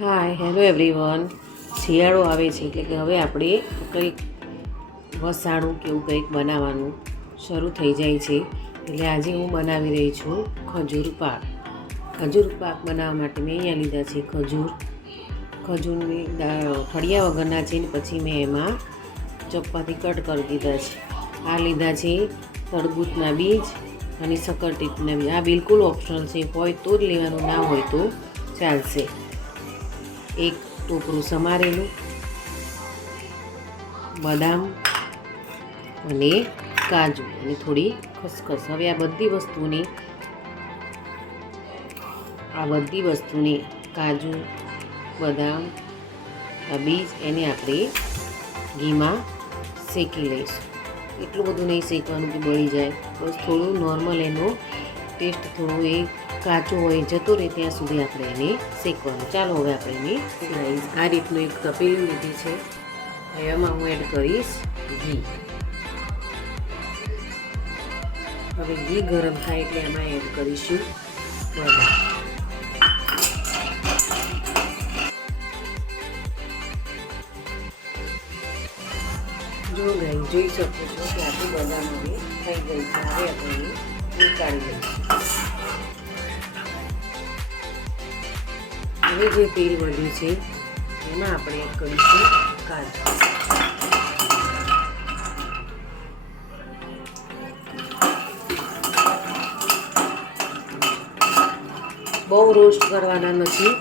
Hi hello everyone. શિયાળો આવે છે એટલે કે હવે આપણે કંઈક વસાણું કે એવું કંઈક બનાવવાનું શરૂ થઈ જાય છે. એટલે આજે હું બનાવી રહી છું ખજૂર પાક. ખજૂર પાક બનાવવા માટે મેં અહીંયા લીધા છે ખજૂરની ફળિયા વગરના છે ને પછી મેં એમાં ચોપ્પાથી કટ કરી દીધા છે. આ લીધા છે તરબૂચના બીજ અને શક્કરટેટીના બીજ. આ બિલકુલ ઓપ્શનલ છે, હોય તો જ લેવાનું, ના હોય તો ચાલશે. એક ટોપરું સમારેલું બદામ અને કાજુ અને થોડી ખસખસ. હવે આ બધી વસ્તુને કાજુ બદામ આ બીજ એને આપણે ઘીમાં શેકી લઈશું. એટલું બધું નહીં શેકવાનું કે બળી જાય, બસ થોડું નોર્મલ એનો ટેસ્ટ થોડો એ કાચો હોય જતો રહે ત્યાં સુધી આપણે એને શેકવાનું. ચાલો હવે આપણે એને આ રીતનું એક તપેલું લીધી છે. એમાં હું એડ કરીશ ઘી. હવે ઘી ગરમ થાય એટલે એમાં એડ કરીશું બદામ. જોઈ શકો છો કે આપણી બદામ હવે થઈ ગઈ છે. હવે આપણે નીકાળી લઈશું. હવે જે તેલ વધ્યું છે એમાં આપણે એડ કરીશું કાજુ. બહુ રોસ્ટ કરવાના નથી,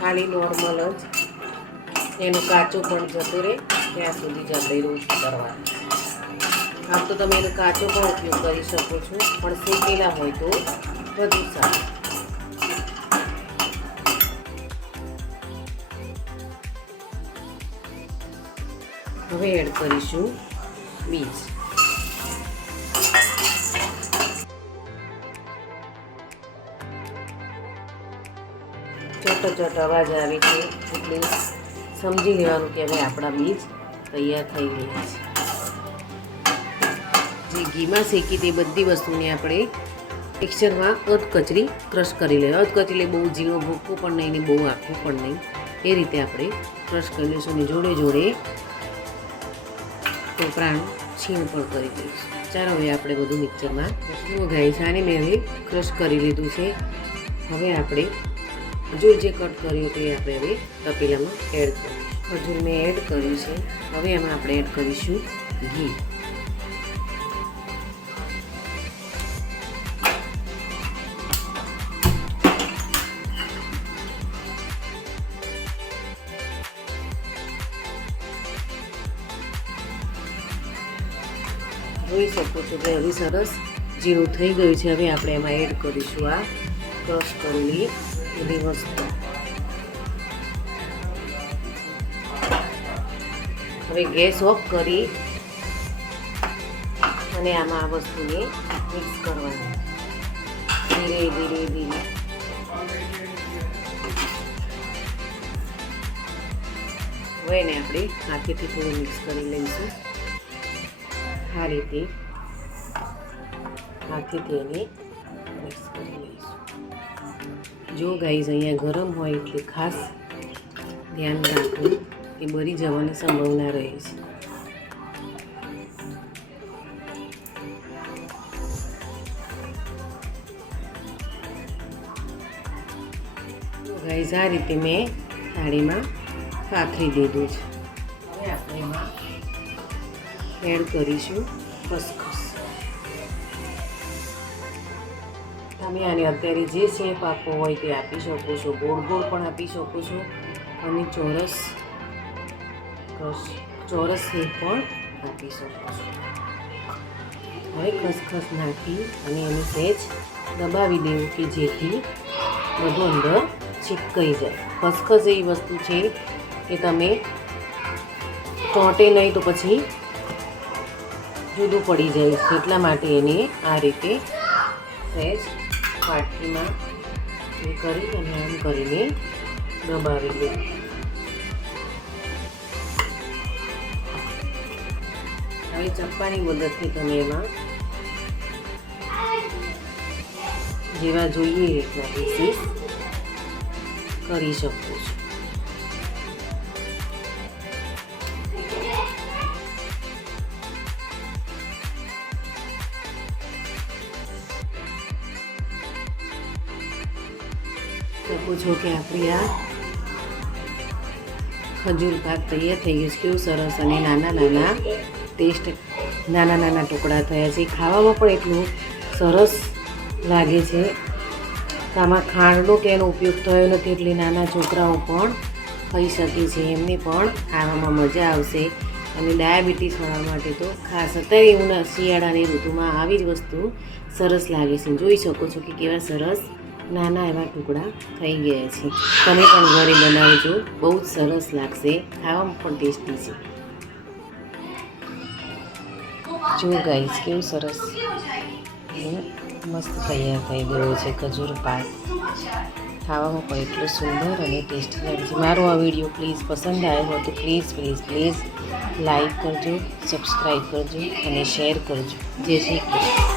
ખાલી નોર્મલ જ એનો કાચો પણ જતો રહે ત્યાં સુધી જ આપણે રોસ્ટ કરવાના. આમ તો તમે એનો કાચો પણ ઉપયોગ કરી શકો છો, પણ શેકેલા હોય તો વધુ સારું. હવે એડ કરીશું બીજ. ચોટ અવાજ આવે છે એટલે સમજી લેવાનું કે હવે આપણા બીજ તૈયાર થઈ ગયા છે. જે ઘીમાં શેકી તે બધી વસ્તુને આપણે મિક્સરમાં અધકચરી ક્રશ કરી લઈએ. અધકચરી બહુ ઝીણો ભૂકો પણ નહીં ને બહુ આખું પણ નહીં, એ રીતે આપણે ક્રશ કરી લઈશું. અને જોડે જોડે ટોપરાનું છીણ પણ કરી દઈશું. ચાલો હવે આપણે બધું મિક્સરમાં ગાઈસ આને મેં હવે ક્રશ કરી લીધું છે. હવે આપણે ખજૂર જે કટ કર્યું તે આપણે હવે તપેલામાં એડ કરીશું. ખજૂર મેં એડ કર્યું છે. હવે એમાં આપણે એડ કરીશું ઘી. જોઈ શકો છો કે હવે સરસ જીરું થઈ ગયું છે. હવે આપણે એમાં એડ કરીશું આ ક્રશ કરેલી બધી વસ્તુ. હવે ગેસ ઓફ કરી અને આમાં આ વસ્તુને મિક્સ કરવાની ધીરે ધીરે ધીરે. હવે એને આપણે હાથેથી થોડું મિક્સ કરી લઈશું. આ રીતે હાથેથી એને મિક્સ કરી લઈશું. જો ગાઈઝ અહીંયા ગરમ હોય એટલે ખાસ ધ્યાન રાખવું કે બળી જવાની સંભાવના રહે છે. ગાઈઝ આ રીતે મેં થાળીમાં પાથરી દીધું છે. હવે આપણે એમાં એડ કરીશું ખસખસ. તમે આને અત્યારે જે શેપ આપવો હોય તે આપી શકો છો. ગોળ ગોળ પણ આપી શકો છો અને ચોરસ શેપ પણ આપી શકો છો. હવે ખસખસ નાખી અને એને સહેજ દબાવી દેવું કે જેથી બધું અંદર ચીપકાઈ જાય. ખસખસ એવી વસ્તુ છે કે તમે ચોંટે નહીં તો પછી જુદું પડી જાય છે. એટલા માટે એને આ રીતે સહેજ પાટકીમાં એ કરી અને આમ કરીને દબાવી દે. હવે ચપ્પાની મદદથી તમે એમાં જેવા જોઈએ એ રીતના પીસીસ કરી શકો છો. શકો છો કે આપણી આ ખજૂર પાક તૈયાર થઈ ગયું છે. કેવું સરસ અને નાના નાના ટુકડા થયા છે. ખાવામાં પણ એટલું સરસ લાગે છે. આમાં ખાંડનો કે એનો ઉપયોગ થયો નથી એટલે નાના છોકરાઓ પણ ખાઈ શકે છે. એમને પણ ખાવામાં મજા આવશે અને ડાયાબિટીસવાળા માટે તો ખાસ અત્યારે શિયાળાની ઋતુમાં આવી જ વસ્તુ સરસ લાગે છે. જોઈ શકો છો કે કેવા સરસ નાના એવા ટુકડા થઈ ગયા છે. તમે પણ ઘરે બનાવજો, બહુ જ સરસ લાગશે, ખાવામાં પણ ટેસ્ટી છે. જો ગાઈસ કેવું સરસ મસ્ત તૈયાર થઈ ગયો છે ખજૂર પાક. ખાવામાં પણ એટલું સુંદર અને ટેસ્ટી લાગે છે. મારો આ વિડીયો પ્લીઝ પસંદ આવ્યો હોય તો પ્લીઝ લાઈક કરજો, સબસ્ક્રાઈબ કરજો અને શેર કરજો. જય શ્રી કૃષ્ણ.